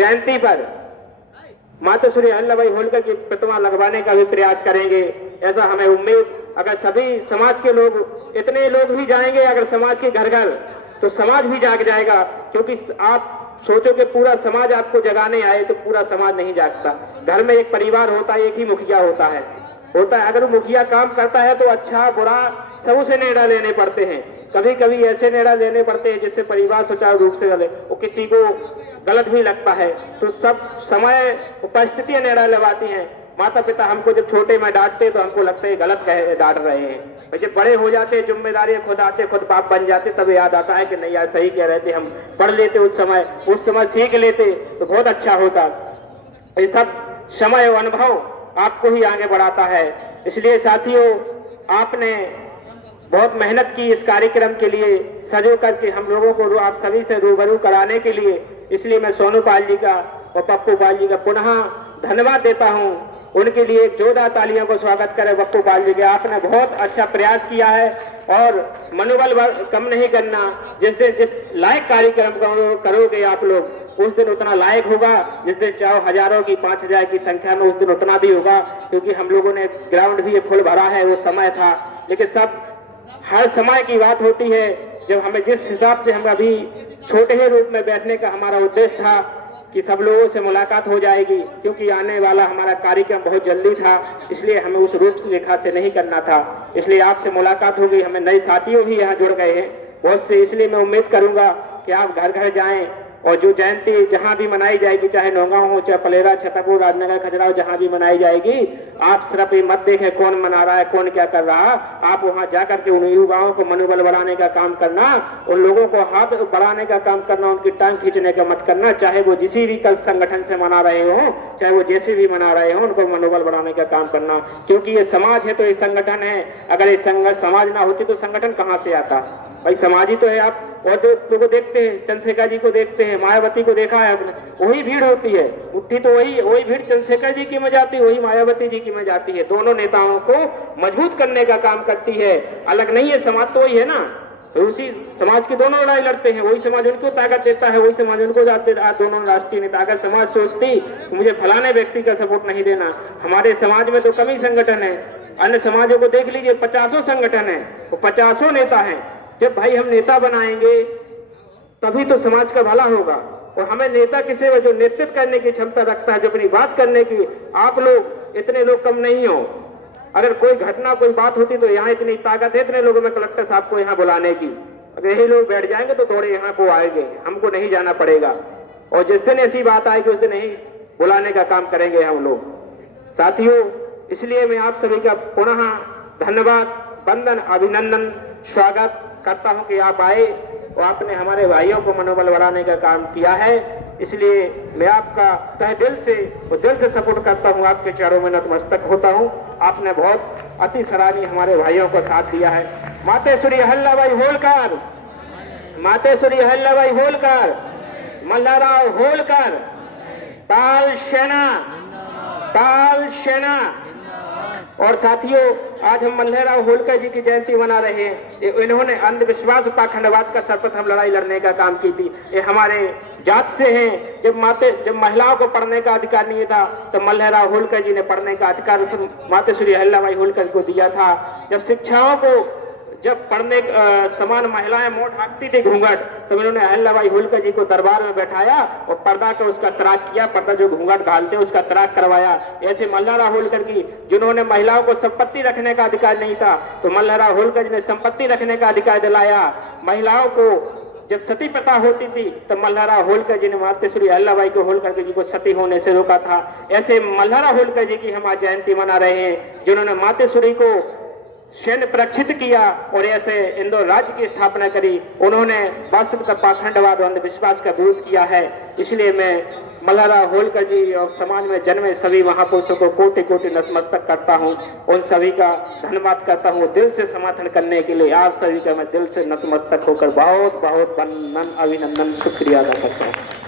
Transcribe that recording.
जयंती पर माता श्री अहिल्याबाई होलकर की प्रतिमा लगवाने का भी प्रयास करेंगे, ऐसा हमें उम्मीद। अगर सभी समाज के लोग, इतने लोग भी जाएंगे अगर समाज के घर घर, तो समाज भी जाग जाएगा। क्योंकि आप सोचो कि पूरा समाज आपको जगाने आए तो पूरा समाज नहीं जागता। घर में एक परिवार होता है, एक ही मुखिया होता है। अगर वो मुखिया काम करता है तो अच्छा बुरा सब से निर्णय लेने पड़ते हैं। कभी कभी ऐसे निर्णय लेने पड़ते हैं जिससे परिवार सुचारू रूप से चले, वो किसी को गलत भी लगता है। तो सब समय परिस्थितियां निर्णय लगाती हैं। माता पिता हमको जब छोटे में डांटते तो हमको लगता है गलत डांट रहे हैं, जब बड़े हो जाते, जिम्मेदारी खुद आते, खुद बाप बन जाते, तब याद आता है कि नहीं यार सही कह रहे थे, हम पढ़ लेते उस समय सीख लेते तो बहुत अच्छा होता। ये सब समय और अनुभव आपको ही आगे बढ़ाता है। इसलिए साथियों, आपने बहुत मेहनत की इस कार्यक्रम के लिए, सजो करके हम लोगों को आप सभी से रूबरू कराने के लिए। इसलिए मैं सोनू पाल जी का और पप्पू पाल जी का पुनः धन्यवाद देता हूं। उनके लिए एक जोरदार तालियों को स्वागत करें पप्पू पाल जी के। आपने बहुत अच्छा प्रयास किया है और मनोबल कम नहीं करना। जिस दिन जिस लायक कार्यक्रम करोगे आप लोग, उस दिन उतना लायक होगा। जिस दिन चाहो हजारों की 5000 की संख्या में, उस दिन उतना भी होगा। क्योंकि हम लोगों ने ग्राउंड भी फुल भरा है, वो समय था। लेकिन सब हर समय की बात होती है। जब हमें जिस हिसाब से हम अभी छोटे ही रूप में बैठने का हमारा उद्देश्य था कि सब लोगों से मुलाकात हो जाएगी, क्योंकि आने वाला हमारा कार्यक्रम बहुत जल्दी था, इसलिए हमें उस रूप रेखा से नहीं करना था। इसलिए आपसे मुलाकात हो गई, हमें नए साथियों भी यहाँ जुड़ गए हैं बहुत से। इसलिए मैं उम्मीद करूंगा कि आप घर घर जाएं और जो जयंती जहां भी मनाई जाएगी, चाहे नौगांव हो, चाहे पलेरा, छतरपुर, राजनगर, खजुराहो, जहां भी मनाई जाएगी, आप सिर्फ ये मत देखें कौन मना रहा है, कौन क्या कर रहा। आप वहां जाकर के उन युवाओं को मनोबल बढ़ाने का काम करना, उन लोगों को हाथ बढ़ाने का काम करना, उनकी टांग खींचने का मत करना। चाहे वो जिसी भी कल संगठन से मना रहे हो, चाहे वो जैसे भी मना रहे हो, उनको मनोबल बढ़ाने का काम करना। क्योंकि ये समाज है तो ये संगठन है। अगर ये समाज ना होती तो संगठन कहाँ से आता? भाई समाज ही तो है। आप और जो को देखते हैं, चंद्रशेखर जी को देखते हैं, मायावती को देखा है आपने, वही भीड़ होती है। मुट्ठी तो वही भीड़ चंद्रशेखर जी की में जाती है, वही मायावती जी की में जाती है। दोनों नेताओं को मजबूत करने का काम करती है, अलग नहीं है। समाज तो वही है ना, तो उसी समाज की दोनों लड़ाई लड़ते हैं। वही समाज उनको ताकत देता है, वही समाज उनको जाते। दोनों राष्ट्रीय नेता अगर समाज सोचती मुझे फलाने व्यक्ति का सपोर्ट नहीं देना, हमारे समाज में तो कम ही संगठन है। अन्य समाजों को देख लीजिए, 50 संगठन है, वो 50 नेता है। जब भाई हम नेता बनाएंगे तभी तो समाज का भला होगा। और हमें नेता किसे हो जो नेतृत्व करने की क्षमता रखता है, जो अपनी बात करने की। आप लोग इतने लोग कम नहीं हो। अगर कोई घटना कोई बात होती तो यहाँ इतनी ताकत है इतने लोगों में कलेक्टर साहब को यहाँ बुलाने की। अगर यही लोग बैठ जाएंगे तो थोड़े यहाँ को आएंगे, हमको नहीं जाना पड़ेगा। और जिस दिन ऐसी बात आएगी उस दिन यही बुलाने का काम करेंगे हम लोग। साथियों, इसलिए मैं आप सभी का पुनः धन्यवाद, वंदन, अभिनंदन, स्वागत करता हूं कि आप आए और आपने हमारे भाइयों को मनोबल बढ़ाने का काम किया है। इसलिए मैं आपका तहे दिल से सपोर्ट करता हूं, आपके चरणों में नतमस्तक होता हूं। आपने बहुत अति सराहनीय हमारे भाइयों को साथ दिया है। मातेश्वरी अहिल्याबाई होलकर, मातेश्वरी अहिल्याबाई होलकर, मल्हारराव होलकर, पाल सेना। और साथियों, आज हम मल्हारराव होलकर जी की जयंती मना रहे हैं। इन्होंने अंधविश्वास पाखंडवाद का सर्वप्रथम लड़ाई लड़ने का काम की थी। ये हमारे जात से हैं। जब महिलाओं को पढ़ने का अधिकार नहीं था तो मल्हारराव होलकर जी ने पढ़ने का अधिकार मातेश्वरी अहिल्याबाई होलकर को दिया था। जब शिक्षाओं को पढ़ने समान महिलाएं मोट हाँकती थी घूंघट, तो उन्होंने अहिल्याबाई होलकर जी को दरबार में बैठाया और पर्दा का उसका त्याग किया। पर्दा जो घूंघट घालते उसका त्याग करवाया। ऐसे मल्हारराव होलकर की, जिन्होंने महिलाओं को संपत्ति रखने का अधिकार नहीं था, तो मल्हारराव होलकर जी ने संपत्ति रखने का अधिकार दिलाया। महिलाओं को जब सती प्रथा होती थी तो मल्हारराव होलकर जी ने मातेश्वरी अहिल्याबाई को होलकर जी को सती होने से रोका था। ऐसे मल्हारराव होलकर जी की हम आज जयंती मना रहे हैं, जिन्होंने मातेश्वरी को सैन्य प्रक्षित किया और ऐसे इंदौर राज्य की स्थापना करी। उन्होंने वास्तविकता पाखंडवाद और अंधविश्वास का विरोध किया है। इसलिए मैं मल्हारराव होलकर जी और समाज में जन्मे सभी महापुरुषों को कोटि कोटि नतमस्तक करता हूं। उन सभी का धन्यवाद करता हूं दिल से समर्थन करने के लिए। आप सभी का मैं दिल से नतमस्तक होकर बहुत बहुत वंदन, अभिनंदन, शुक्रिया अदा करता हूँ।